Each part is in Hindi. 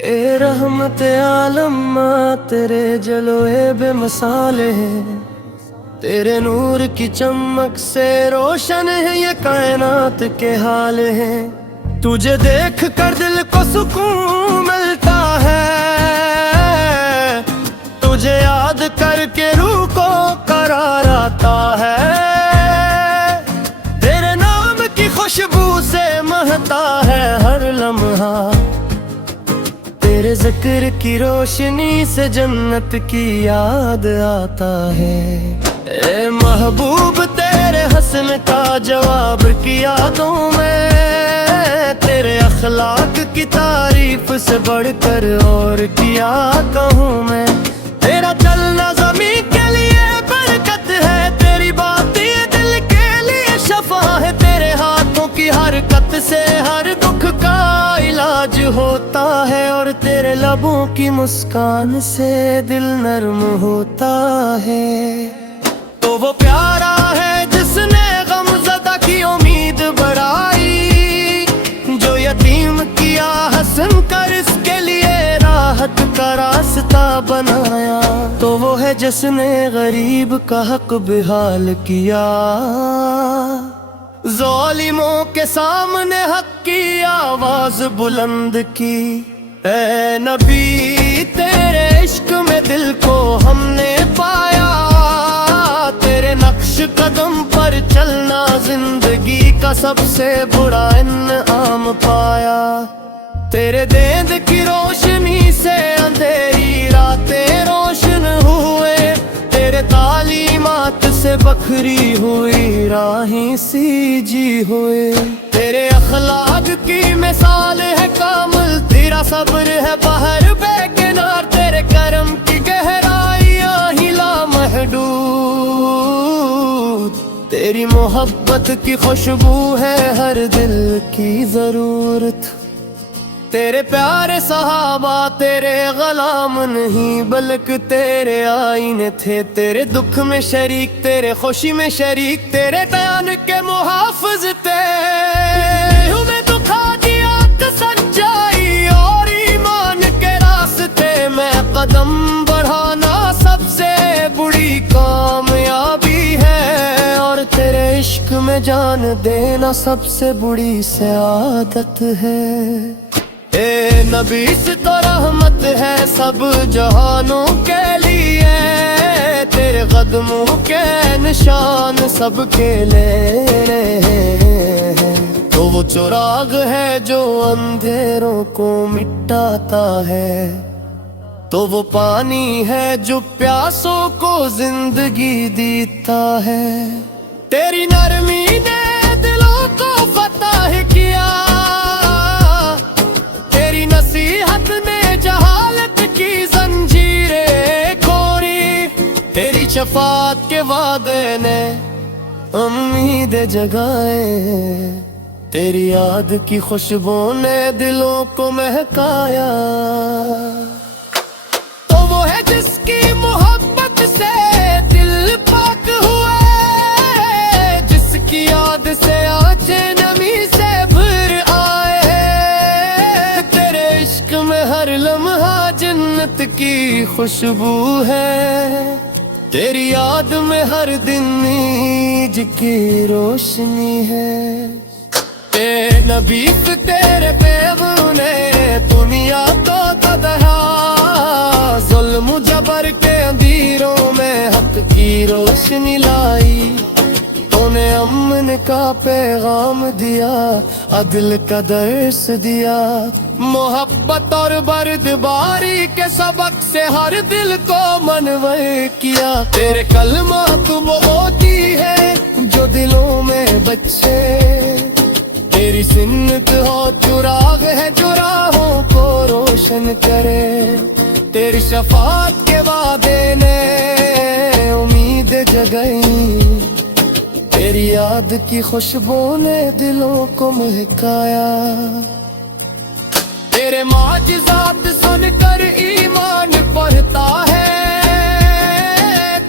ए रहमत आलम तेरे जलोए बेमिसाले हैं, तेरे नूर की चमक से रोशन है ये कायनात के हाल हैं। तुझे देख कर दिल को सुकून मिलता है, तुझे याद करके रूह को करार आता है। तेरे नाम की खुशबू से महकता है हर लम्हा, तेरे जिक्र की रोशनी से जन्नत की याद आता है। ए महबूब तेरे हसन का जवाब किया तो मैं, तेरे अखलाक की तारीफ से बढ़कर और किया कहूँ मैं। तेरा चलना ज़मीन के लिए बरकत है, तेरी बातें दिल के लिए शफा है। तेरे हाथों की हरकत से हर दुख का इलाज होता है, और तेरे लबों की मुस्कान से दिल नर्म होता है। तो वो प्यारा है जिसने गमज़दा की उम्मीद बढ़ाई, जो यतीम किया हसन कर इसके लिए राहत का रास्ता बनाया। तो वो है जिसने गरीब का हक बेहाल किया, ज़ालिमों के सामने हक की आवाज बुलंद की। ऐ नबी तेरे इश्क में दिल को हमने पाया, तेरे नक्श कदम पर चलना जिंदगी का सबसे बुरा इन्आम पाया। तेरे देंद की रोशनी से अंधेरी रातें रोशन हुए, तेरे तालीमात से बखरी हुई राहें सीजी हुए। तेरे अखलाक की मिसाल है कामिल, तेरा सब्र है बहर बेकिनार, तेरे करम की गहराइयाँ ही लामहदूद। तेरी मोहब्बत की खुशबू है हर दिल की जरूरत। तेरे प्यारे सहाबा तेरे गुलाम नहीं बल्कि तेरे आईने थे, तेरे दुख में शरीक तेरे खुशी में शरीक, तेरे दयान के मुहाफिज थे। उन्हें दुखा दिया सच्चाई और ईमान के रास्ते में कदम बढ़ाना सबसे बुरी कामयाबी है, और तेरे इश्क में जान देना सबसे बुरी सआदत है। ए नबी से तो रहमत है सब जहानों के लिए, तेरे कदमों के निशान सबके ले हैं। तो वो चिराग है जो अंधेरों को मिटाता है, तो वो पानी है जो प्यासों को जिंदगी देता है। तेरी नरमी ने दिलों को फतह किया, नसीहत ने जहालत की जंजीरें खोरी, तेरी शफाअत के वादे ने उम्मीद जगाए, तेरी याद की खुशबू ने दिलों को महकाया। तो वो है जिसकी मोहब्बत से दिल पाक हुआ, जिसकी याद से आंखें नमी से भर आए। हर लम्हा जन्नत की खुशबू है, तेरी याद में हर दिन ईद की रोशनी है। ए नबी तेरे पैगंबर ने दुनिया को तदहा, जुल्म जबर के अंधेरों में हक की रोशनी लाई। तूने अमन का पैगाम दिया, अदल का दर्स दिया, मोहब्बत और बर्दबारी के सबक से हर दिल को मनवर किया। तेरे कलमा तुम होती है जो दिलों में बच्चे, तेरी सुन्नत हो चुराग है जो राहों को रोशन करे। तेरी शफाअत के वादे ने उम्मीद जगाई, तेरी याद की खुशबू ने दिलों को महकाया। तेरे माजिज़ात सुनकर ईमान बढ़ता है,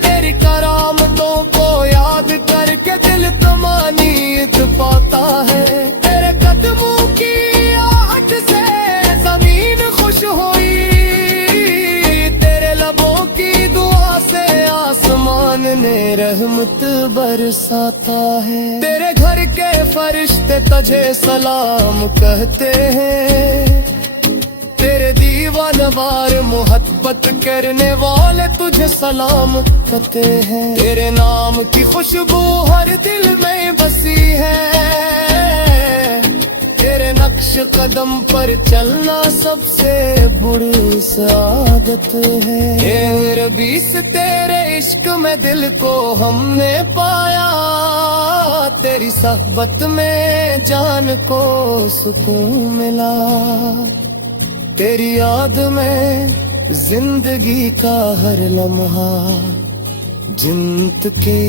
तेरी करामतों को याद करके दिल तमानीत पाता है। तेरे कदमों की आहट से जमीन खुश हो रहमत बरसाता है। तेरे घर के फरिश्ते तुझे सलाम कहते हैं, तेरे दीवान वार मोहब्बत करने वाले तुझे सलाम कहते हैं। तेरे नाम की खुशबू हर दिल में बसी है, तेरे नक्श कदम पर चलना सबसे बुरी सादत है। तेरे बीस तेरे इश्क में दिल को हमने पाया, तेरी सहबत में जान को सुकून मिला। तेरी याद में जिंदगी का हर लम्हा जिंत की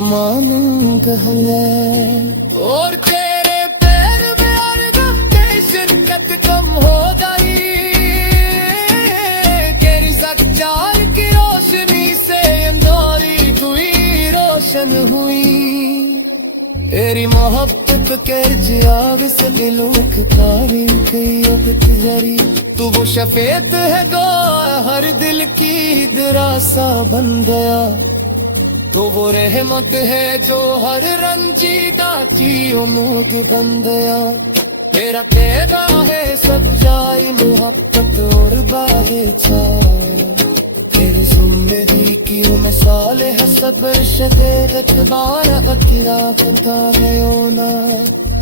मानंद है। और तेरे पैर में अर्गम की शिरकत कम हो गई, तेरी सच्चाई की रोशनी से अंधारी हुई रोशन हुई। तेरी मोहब्बत के जियाग से दिलों की तारीफ जरी, तू वो शफेत है गो हर दिल की दिरासा बन गया। तो वो रहमत है जो हर रंजीदा की उम्मीद बन गया। तेरा कहना है सब जाए मोहब्बत और बाहे छाया, तेरी जिंदगी की मिसाल है सब्र शदेरत बारा अकिया बता रहे ना।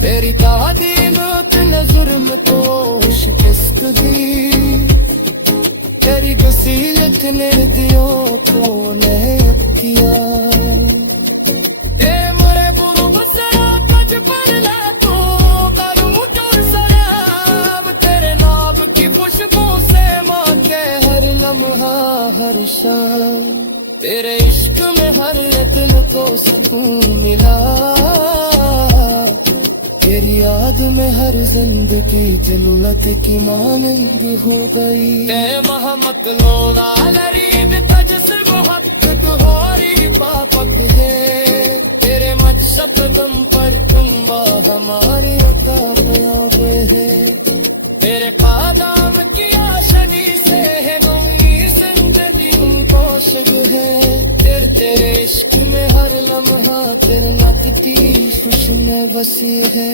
तेरी तादीन न जुर्म को शिकस्त दी, तेरी वसीयत ने दियो को नहत किया। ए मोरे गुरु बसरा तज पर ले तू करूं जोर सलाम, तेरे नाम की खुशबू से मांगे हर लम्हा हर शाम। तेरे इश्क में हर दिल को सुकून मिला, तेरी याद में हर जिंदगी जन्नत की मानंद हो गई। ते मोहम्मद लोला लरीब तज से मोहब्बत होरी पापक है, तेरे मकसद दम पर तुम्बा हमारी अता पे है। तेरे कादाम की आशनी से है गई जिंदगी पोशक है, तेरे इश्क में हर लम्हा तेरे नतती खुशने बसी है।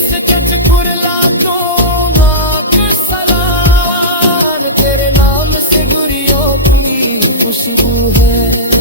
सच कुरला तो नाक सलाम, तेरे नाम से गुरियों की खुशबू है।